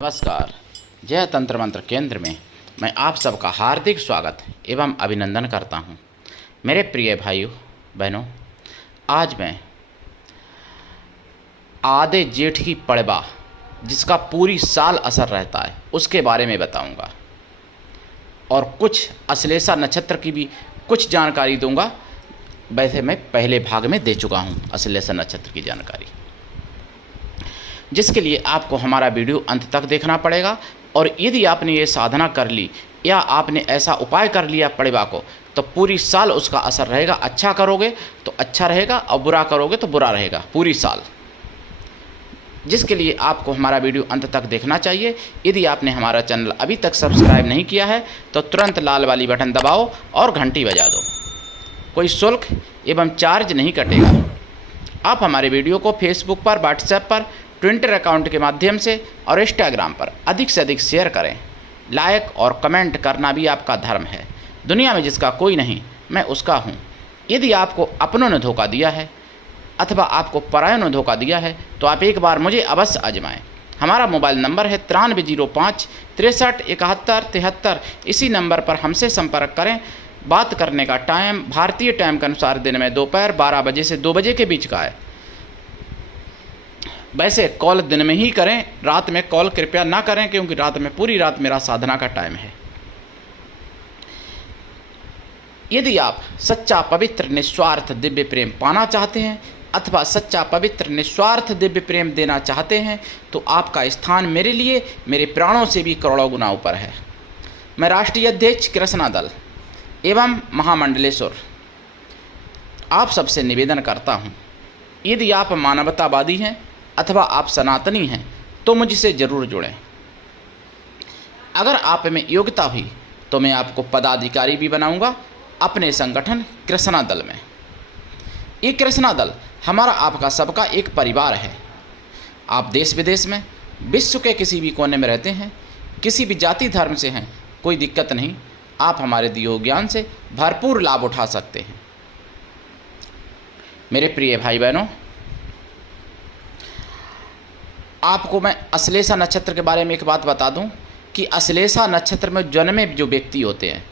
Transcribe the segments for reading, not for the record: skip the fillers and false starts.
नमस्कार। जय तंत्र मंत्र केंद्र में मैं आप सबका हार्दिक स्वागत एवं अभिनंदन करता हूं। मेरे प्रिय भाइयों बहनों, आज मैं आधे जेठ की पड़बा जिसका पूरी साल असर रहता है उसके बारे में बताऊंगा और कुछ अश्लेषा नक्षत्र की भी कुछ जानकारी दूंगा। वैसे मैं पहले भाग में दे चुका हूं अश्लेषा नक्षत्र की जानकारी, जिसके लिए आपको हमारा वीडियो अंत तक देखना पड़ेगा। और यदि आपने ये साधना कर ली या आपने ऐसा उपाय कर लिया पड़बा को, तो पूरी साल उसका असर रहेगा। अच्छा करोगे तो अच्छा रहेगा और बुरा करोगे तो बुरा रहेगा पूरी साल, जिसके लिए आपको हमारा वीडियो अंत तक देखना चाहिए। यदि आपने हमारा चैनल अभी तक सब्सक्राइब नहीं किया है तो तुरंत लाल वाली बटन दबाओ और घंटी बजा दो। कोई शुल्क एवं चार्ज नहीं कटेगा। आप हमारे वीडियो को फेसबुक पर, व्हाट्सएप पर, ट्विटर अकाउंट के माध्यम से और इंस्टाग्राम पर अधिक से अधिक शेयर करें। लाइक और कमेंट करना भी आपका धर्म है। दुनिया में जिसका कोई नहीं, मैं उसका हूँ। यदि आपको अपनों ने धोखा दिया है अथवा आपको परायों ने धोखा दिया है तो आप एक बार मुझे अवश्य आजमाएं। हमारा मोबाइल नंबर है 9305 63 71 73। इसी नंबर पर हमसे संपर्क करें। बात करने का टाइम भारतीय टाइम के अनुसार दिन में दोपहर 12 बजे से 2 बजे के बीच का है। वैसे कॉल दिन में ही करें, रात में कॉल कृपया ना करें, क्योंकि रात में पूरी रात मेरा साधना का टाइम है। यदि आप सच्चा पवित्र निस्वार्थ दिव्य प्रेम पाना चाहते हैं अथवा सच्चा पवित्र निस्वार्थ दिव्य प्रेम देना चाहते हैं तो आपका स्थान मेरे लिए मेरे प्राणों से भी करोड़ों गुना ऊपर है। मैं राष्ट्रीय अध्यक्ष कृष्णा दल एवं महामंडलेश्वर आप सबसे निवेदन करता हूँ, यदि आप मानवतावादी हैं अथवा आप सनातनी हैं तो मुझसे ज़रूर जुड़ें। अगर आप में योग्यता हुई तो मैं आपको पदाधिकारी भी बनाऊंगा अपने संगठन कृष्णा दल में। ये कृष्णा दल हमारा आपका सबका एक परिवार है। आप देश विदेश में, विश्व के किसी भी कोने में रहते हैं, किसी भी जाति धर्म से हैं, कोई दिक्कत नहीं। आप हमारे दिए हुए ज्ञान से भरपूर लाभ उठा सकते हैं। मेरे प्रिय भाई बहनों, आपको मैं अश्लेषा नक्षत्र के बारे में एक बात बता दूं कि अश्लेषा नक्षत्र में जन्मे जो व्यक्ति होते हैं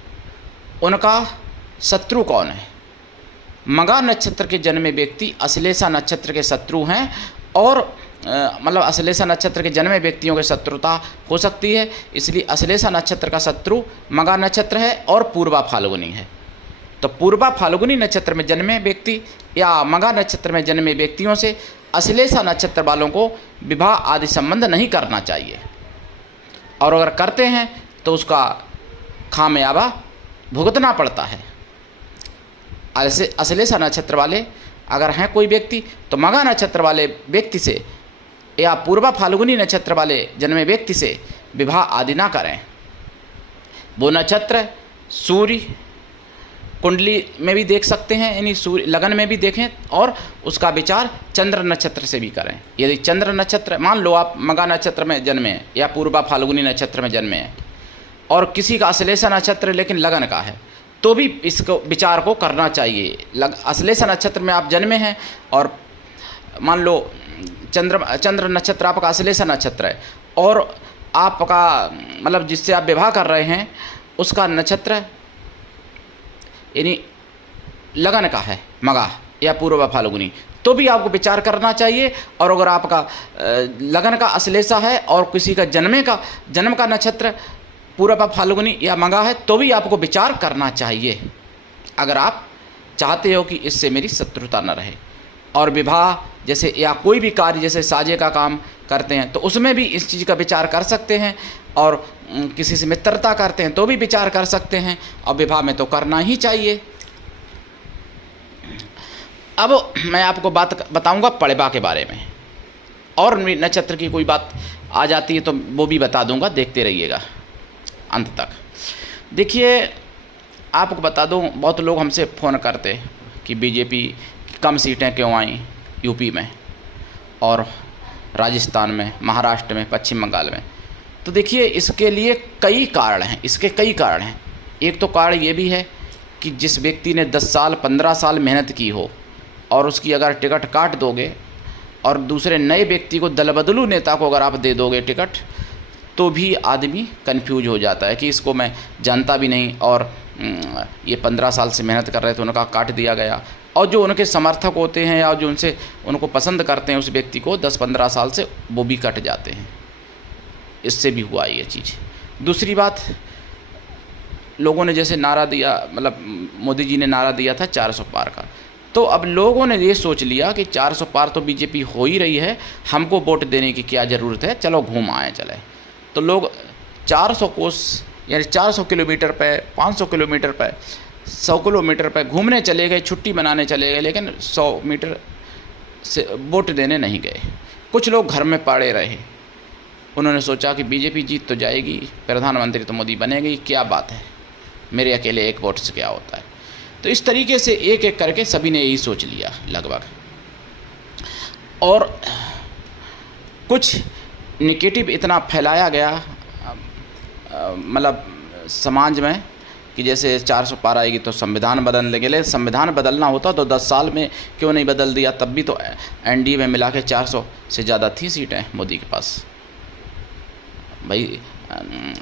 उनका शत्रु कौन है। मगा नक्षत्र के जन्मे व्यक्ति अश्लेषा नक्षत्र के शत्रु हैं और मतलब अश्लेषा नक्षत्र के जन्मे व्यक्तियों की शत्रुता हो सकती है। इसलिए अश्लेषा नक्षत्र का शत्रु मगा नक्षत्र है और पूर्वा फाल्गुनी है। तो पूर्वा फाल्गुनी नक्षत्र में जन्मे व्यक्ति या मगा नक्षत्र में जन्मे व्यक्तियों से अश्लेषा नक्षत्र वालों को विवाह आदि संबंध नहीं करना चाहिए, और अगर करते हैं तो उसका खामियाबा भुगतना पड़ता है। अश्लेषा नक्षत्र वाले अगर हैं कोई व्यक्ति तो मगा नक्षत्र वाले व्यक्ति से या पूर्वा फाल्गुनी नक्षत्र वाले जन्मे व्यक्ति से विवाह आदि ना करें। वो नक्षत्र सूर्य कुंडली में भी देख सकते हैं, यानी सूर्य लगन में भी देखें, और उसका विचार चंद्र नक्षत्र से भी करें। यदि चंद्र नक्षत्र, मान लो आप मगा नक्षत्र में जन्मे हैं या पूर्वा फाल्गुनी नक्षत्र में जन्मे हैं और किसी का अश्लेषा नक्षत्र लेकिन लगन का है, तो भी इसको विचार को करना चाहिए। अश्लेषा नक्षत्र में आप जन्मे हैं और मान लो चंद्र नक्षत्र आपका अश्लेषा नक्षत्र है और आपका मतलब जिससे आप विवाह कर रहे हैं उसका नक्षत्र यानी लगन का है, मगा या पूर्वा फाल्गुनी, तो भी आपको विचार करना चाहिए। और अगर आपका लगन का अश्लेषा है और किसी का जन्म का नक्षत्र पूर्वा फाल्गुनी या मगा है तो भी आपको विचार करना चाहिए, अगर आप चाहते हो कि इससे मेरी शत्रुता न रहे। और विवाह जैसे या कोई भी कार्य जैसे साजे का काम करते हैं तो उसमें भी इस चीज़ का विचार कर सकते हैं, और किसी से मित्रता करते हैं तो भी विचार कर सकते हैं, और विवाह में तो करना ही चाहिए। अब मैं आपको बात बताऊंगा पड़बा के बारे में, और नक्षत्र की कोई बात आ जाती है तो वो भी बता दूंगा, देखते रहिएगा अंत तक। देखिए, आपको बता दूं, बहुत लोग हमसे फ़ोन करते हैं कि बीजेपी कम सीटें क्यों आई यूपी में और राजस्थान में, महाराष्ट्र में, पश्चिम बंगाल में। तो देखिए, इसके लिए कई कारण हैं, इसके कई कारण हैं। एक तो कारण ये भी है कि जिस व्यक्ति ने 10 साल 15 साल मेहनत की हो और उसकी अगर टिकट काट दोगे और दूसरे नए व्यक्ति को, दल बदलू नेता को अगर आप दे दोगे टिकट, तो भी आदमी कंफ्यूज हो जाता है कि इसको मैं जानता भी नहीं, और ये 15 साल से मेहनत कर रहे थे, उनका काट दिया गया। और जो उनके समर्थक होते हैं या जो उनको पसंद करते हैं उस व्यक्ति को 10-15 साल से वो भी कट जाते हैं। इससे भी हुआ ये चीज़। दूसरी बात, लोगों ने जैसे नारा दिया, मतलब मोदी जी ने नारा दिया था 400 पार का, तो अब लोगों ने ये सोच लिया कि 400 पार तो बीजेपी हो ही रही है, हमको वोट देने की क्या ज़रूरत है, चलो घूम आए चले। तो लोग 400 कोस यानी 400 किलोमीटर पे, 500 किलोमीटर पे, 100 किलोमीटर पे घूमने चले गए, छुट्टी मनाने चले गए, लेकिन 100 मीटर से वोट देने नहीं गए। कुछ लोग घर में पड़े रहे, उन्होंने सोचा कि बीजेपी जीत तो जाएगी, प्रधानमंत्री तो मोदी बनेगी, क्या बात है, मेरे अकेले एक वोट से क्या होता है। तो इस तरीके से एक एक करके सभी ने यही सोच लिया लगभग। और कुछ निगेटिव इतना फैलाया गया मतलब समाज में कि जैसे 400 पार आएगी तो संविधान बदल लेंगे। संविधान बदलना होता तो 10 साल में क्यों नहीं बदल दिया, तब भी तो एनडीए में मिला के 400 से ज़्यादा थी सीटें मोदी के पास। भाई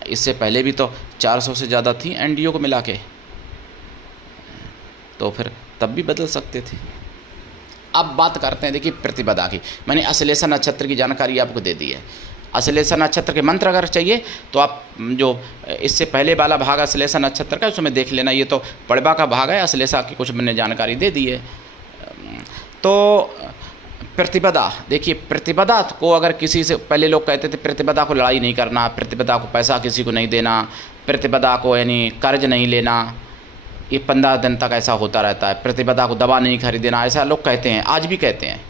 इससे पहले भी तो 400 से ज़्यादा थी एनडीए को मिला के, तो फिर तब भी बदल सकते थे। अब बात करते हैं देखिए प्रतिपदा की। मैंने अश्लेषा नक्षत्र की जानकारी आपको दे दी है। अश्लेषा नक्षत्र के मंत्र अगर चाहिए तो आप जो इससे पहले वाला भाग अश्लेषा नक्षत्र का उसमें देख लेना, ये तो पड़बा का भाग है, अश्लेषा की कुछ मैंने जानकारी दे दी है। तो प्रतिपदा, देखिए प्रतिपदा को अगर किसी से, पहले लोग कहते थे प्रतिपदा को लड़ाई नहीं करना, प्रतिपदा को पैसा किसी को नहीं देना, प्रतिपदा को यानी कर्ज नहीं लेना, ये 15 दिन तक ऐसा होता रहता है, प्रतिपदा को दवा नहीं खरीदना, ऐसा लोग कहते हैं, आज भी कहते हैं।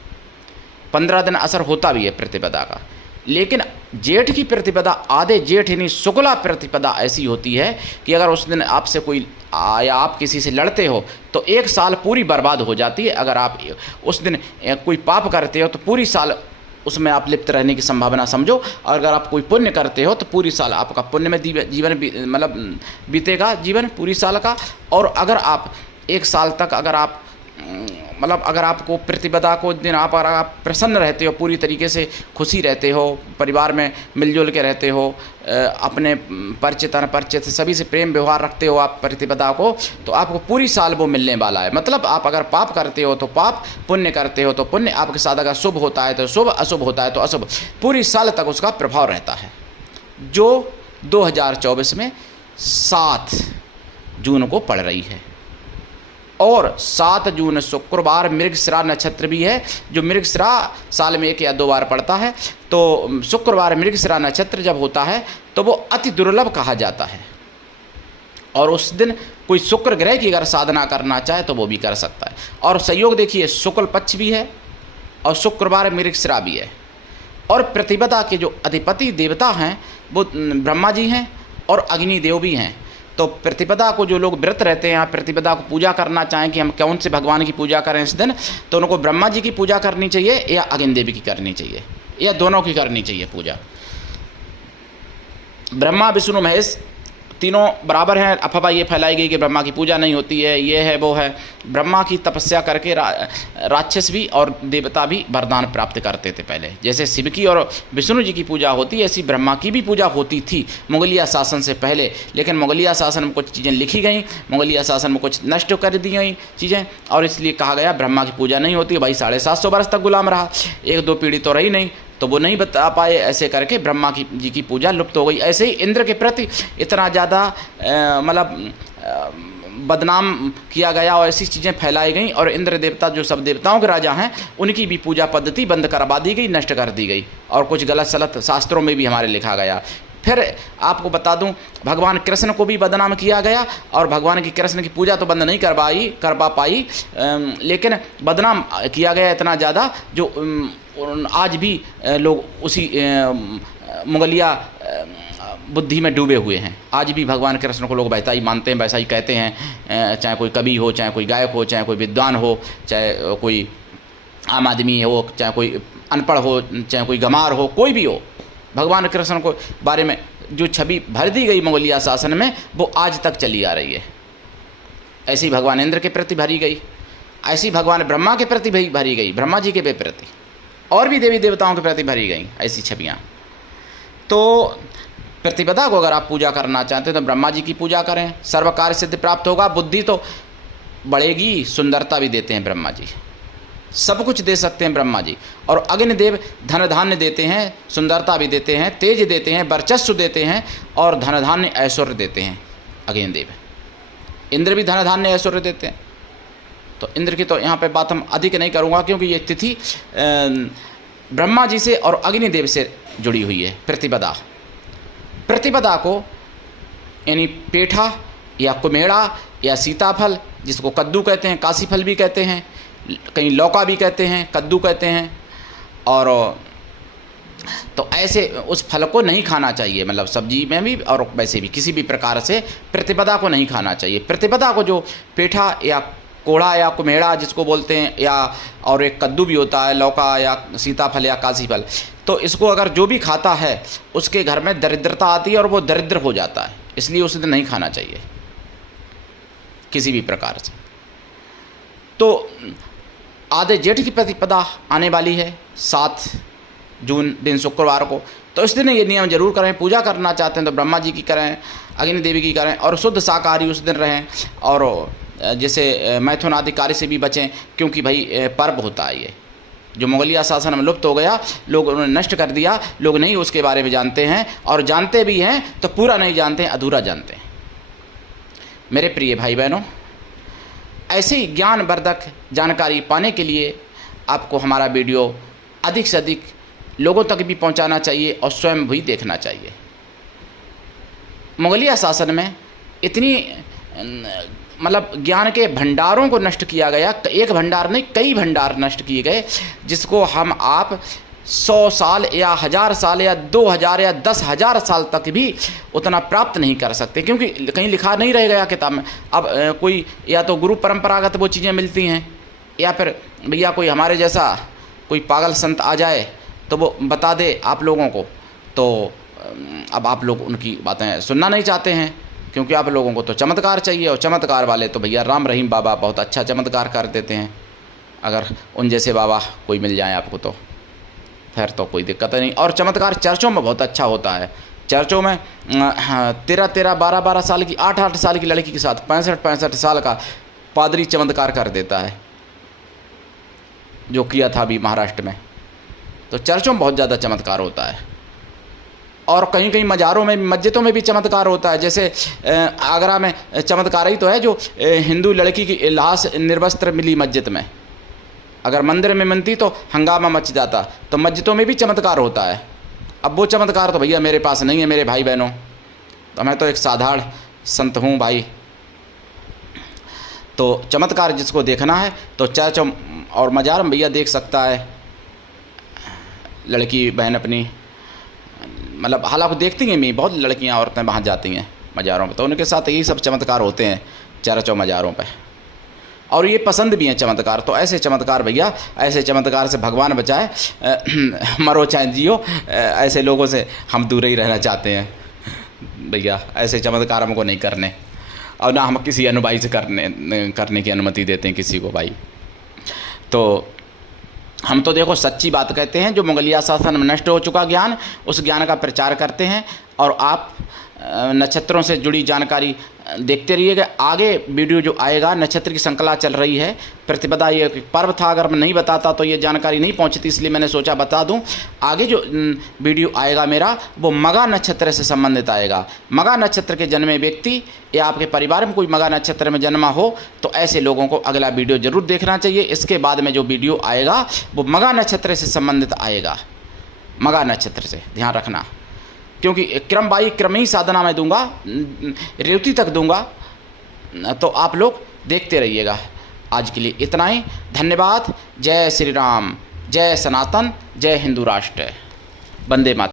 15 दिन असर होता भी है प्रतिपदा का। लेकिन जेठ की प्रतिपदा, आधे जेठ यानी शुक्ला प्रतिपदा ऐसी होती है कि अगर उस दिन आपसे कोई या आप किसी से लड़ते हो तो 1 साल पूरी बर्बाद हो जाती है। अगर आप उस दिन कोई पाप करते हो तो पूरी साल उसमें आप लिप्त रहने की संभावना समझो, और अगर आप कोई पुण्य करते हो तो पूरी साल आपका पुण्य में जीवन मतलब बीतेगा जीवन पूरी साल का। और अगर आप 1 साल तक अगर आप मतलब अगर आपको प्रतिपदा को दिन आप प्रसन्न रहते हो, पूरी तरीके से खुशी रहते हो, परिवार में मिलजुल के रहते हो, अपने परिचित अनपरिचित सभी से प्रेम व्यवहार रखते हो आप प्रतिपदा को, तो आपको पूरी साल वो मिलने वाला है। मतलब आप अगर पाप करते हो तो पाप, पुण्य करते हो तो पुण्य, आपके साथ अगर शुभ होता है तो शुभ, अशुभ होता है तो अशुभ, पूरी साल तक उसका प्रभाव रहता है। जो 2024 में 7 जून को पड़ रही है, और 7 जून शुक्रवार मृगशिरा नक्षत्र भी है, जो मृगशिरा साल में 1 या 2 बार पड़ता है। तो शुक्रवार मृगशिरा नक्षत्र जब होता है तो वो अति दुर्लभ कहा जाता है, और उस दिन कोई शुक्र ग्रह की अगर साधना करना चाहे तो वो भी कर सकता है। और संयोग देखिए शुक्ल पक्ष भी है और शुक्रवार मृगशिरा भी है। और प्रतिपदा के जो अधिपति देवता हैं वो ब्रह्मा जी हैं और अग्निदेव भी हैं। तो प्रतिपदा को जो लोग व्रत रहते हैं, प्रतिपदा को पूजा करना चाहें कि हम कौन से भगवान की पूजा करें इस दिन, तो उनको ब्रह्मा जी की पूजा करनी चाहिए या अग्निदेवी की करनी चाहिए, या दोनों की करनी चाहिए पूजा। ब्रह्मा विष्णु महेश तीनों बराबर हैं। अफवाह ये फैलाई गई कि ब्रह्मा की पूजा नहीं होती है, ये है वो है। ब्रह्मा की तपस्या करके राक्षस भी और देवता भी वरदान प्राप्त करते थे पहले। जैसे शिव की और विष्णु जी की पूजा होती है, ऐसी ब्रह्मा की भी पूजा होती थी मुगलिया शासन से पहले। लेकिन मुगलिया शासन में कुछ चीज़ें लिखी गई, मुगलिया शासन में कुछ नष्ट कर दी गई चीज़ें, और इसलिए कहा गया ब्रह्मा की पूजा नहीं होती। भाई 750 वर्ष तक गुलाम रहा, 1-2 पीढ़ी तो रही नहीं, तो वो नहीं बता पाए, ऐसे करके ब्रह्मा की जी की पूजा लुप्त हो गई। ऐसे ही इंद्र के प्रति इतना ज़्यादा मतलब बदनाम किया गया और ऐसी चीज़ें फैलाई गई, और इंद्र देवता जो सब देवताओं के राजा हैं उनकी भी पूजा पद्धति बंद करवा दी गई, नष्ट कर दी गई, और कुछ गलत सलत शास्त्रों में भी हमारे लिखा गया। फिर आपको बता दूं, भगवान कृष्ण को भी बदनाम किया गया, और भगवान की कृष्ण की पूजा तो बंद नहीं करवा पाई, लेकिन बदनाम किया गया इतना ज़्यादा जो आज भी लोग उसी मुगलिया बुद्धि में डूबे हुए हैं। आज भी भगवान कृष्ण को लोग वैसा ही मानते हैं, वैसा ही कहते हैं, चाहे कोई कवि हो, चाहे कोई गायक हो, चाहे कोई विद्वान हो, चाहे कोई आम आदमी हो, चाहे कोई अनपढ़ हो, चाहे कोई गंवार हो, कोई भी हो, भगवान कृष्ण को बारे में जो छवि भर दी गई मुगलिया शासन में वो आज तक चली आ रही है। ऐसी भगवान इंद्र के प्रति भरी गई, ऐसी भगवान ब्रह्मा के प्रति भरी गई, ब्रह्मा जी के प्रति, और भी देवी देवताओं के प्रति भरी गई ऐसी छवियाँ। तो प्रतिपदा को अगर आप पूजा करना चाहते हैं तो ब्रह्मा जी की पूजा करें, सर्व कार्य सिद्धि प्राप्त होगा, बुद्धि तो बढ़ेगी, सुंदरता भी देते हैं ब्रह्मा जी, सब कुछ दे सकते हैं ब्रह्मा जी। और अग्निदेव धन धान्य देते हैं, सुंदरता भी देते हैं, तेज देते हैं, वर्चस्व देते हैं और धन धान्य ऐश्वर्य देते हैं अग्निदेव। इंद्र भी धन धान्य ऐश्वर्य देते हैं। तो इंद्र की तो यहाँ पे बात हम अधिक नहीं करूँगा क्योंकि ये तिथि ब्रह्मा जी से और अग्निदेव से जुड़ी हुई है। प्रतिपदा, प्रतिपदा को यानी पेठा या कुम्हेड़ा या सीताफल, जिसको कद्दू कहते हैं, काशी फल भी कहते हैं, कहीं लौका भी कहते हैं, कद्दू कहते हैं, और तो ऐसे उस फल को नहीं खाना चाहिए, मतलब सब्जी में भी और वैसे भी किसी भी प्रकार से प्रतिपदा को नहीं खाना चाहिए। प्रतिपदा को जो पेठा या कोढ़ा या कुम्हेड़ा जिसको बोलते हैं, या और एक कद्दू भी होता है, लौका या सीताफल या काशी फल, तो इसको अगर जो भी खाता है उसके घर में दरिद्रता आती है और वो दरिद्र हो जाता है, इसलिए उस दिन नहीं खाना चाहिए किसी भी प्रकार से। तो आधे जेठ की प्रतिपदा आने वाली है 7 जून दिन शुक्रवार को, तो इस दिन ये नियम जरूर करें। पूजा करना चाहते हैं तो ब्रह्मा जी की करें, अग्नि देवी की करें, और शुद्ध शाकाहारी उस दिन रहें, और जैसे मैथुन आदि कार्य से भी बचें, क्योंकि भाई पर्व होता है ये जो मुगलिया शासन में लुप्त हो गया, लोग उन्होंने नष्ट कर दिया, लोग नहीं उसके बारे में जानते हैं, और जानते भी हैं तो पूरा नहीं जानते हैं, अधूरा जानते हैं। मेरे प्रिय भाई बहनों, ऐसी ज्ञानवर्धक जानकारी पाने के लिए आपको हमारा वीडियो अधिक से अधिक लोगों तक भी पहुंचाना चाहिए और स्वयं भी देखना चाहिए। मुगलिया शासन में इतनी मतलब ज्ञान के भंडारों को नष्ट किया गया, एक भंडार नहीं कई भंडार नष्ट किए गए, जिसको हम आप 100 साल या 1000 साल या 2000 या 10,000 साल तक भी उतना प्राप्त नहीं कर सकते, क्योंकि कहीं लिखा नहीं रह गया किताब में। अब कोई या तो गुरु परंपरागत वो चीज़ें मिलती हैं, या फिर भैया कोई हमारे जैसा कोई पागल संत आ जाए तो वो बता दे आप लोगों को, तो अब आप लोग उनकी बातें सुनना नहीं चाहते हैं, क्योंकि आप लोगों को तो चमत्कार चाहिए, और चमत्कार वाले तो भैया राम रहीम बाबा बहुत अच्छा चमत्कार कर देते हैं। अगर उन जैसे बाबा कोई मिल जाए आपको तो फिर तो कोई दिक्कत नहीं। और चमत्कार चर्चों में बहुत अच्छा होता है। चर्चों में 13-13, 12-12 साल की, 8-8 साल की लड़की के साथ 65-65 साल का पादरी चमत्कार कर देता है, जो किया था अभी महाराष्ट्र में। तो चर्चों में बहुत ज़्यादा चमत्कार होता है, और कहीं कहीं मज़ारों में, मस्जिदों में भी चमत्कार होता है। जैसे आगरा में चमत्कार ही तो है, जो हिंदू लड़की की लाश निर्वस्त्र मिली मस्जिद में, अगर मंदिर में मिलती तो हंगामा मच जाता, तो मस्जिदों में भी चमत्कार होता है। अब वो चमत्कार तो भैया मेरे पास नहीं है मेरे भाई बहनों, तो मैं तो एक साधारण संत हूँ भाई। तो चमत्कार जिसको देखना है तो चर्च और मज़ार में भैया देख सकता है, लड़की बहन अपनी, मतलब हालांकि देखती हैं, मैं बहुत लड़कियां औरतें वहाँ जाती हैं मज़ारों पे, तो उनके साथ यही सब चमत्कार होते हैं चर्च और मज़ारों पे, और ये पसंद भी हैं चमत्कार। तो ऐसे चमत्कार भैया, ऐसे चमत्कार से भगवान बचाए, मरो चाहे जियो, ऐसे लोगों से हम दूर ही रहना चाहते हैं भैया। ऐसे चमत्कार हमको नहीं करने, और ना हम किसी अनुयायी से करने की अनुमति देते हैं किसी को भाई। तो हम तो देखो सच्ची बात कहते हैं, जो मुगलिया शासन में नष्ट हो चुका ज्ञान, उस ज्ञान का प्रचार करते हैं। और आप नक्षत्रों से जुड़ी जानकारी देखते रहिएगा। आगे वीडियो जो आएगा, नक्षत्र की श्रृंखला चल रही है, प्रतिपदा ये पर्व था, अगर मैं नहीं बताता तो ये जानकारी नहीं पहुंचती, इसलिए मैंने सोचा बता दूं। आगे जो वीडियो आएगा मेरा, वो मगा नक्षत्र से संबंधित आएगा। मगा नक्षत्र के जन्मे व्यक्ति या आपके परिवार में कोई मगा नक्षत्र में जन्मा हो तो ऐसे लोगों को अगला वीडियो जरूर देखना चाहिए। इसके बाद में जो वीडियो आएगा वो मगा नक्षत्र से संबंधित आएगा, मगा नक्षत्र से ध्यान रखना, क्योंकि क्रम बाई क्रम ही साधना में दूंगा, रेवती तक दूंगा, तो आप लोग देखते रहिएगा। आज के लिए इतना ही, धन्यवाद। जय श्री राम, जय सनातन, जय हिंदू राष्ट्र, वंदे मातरम।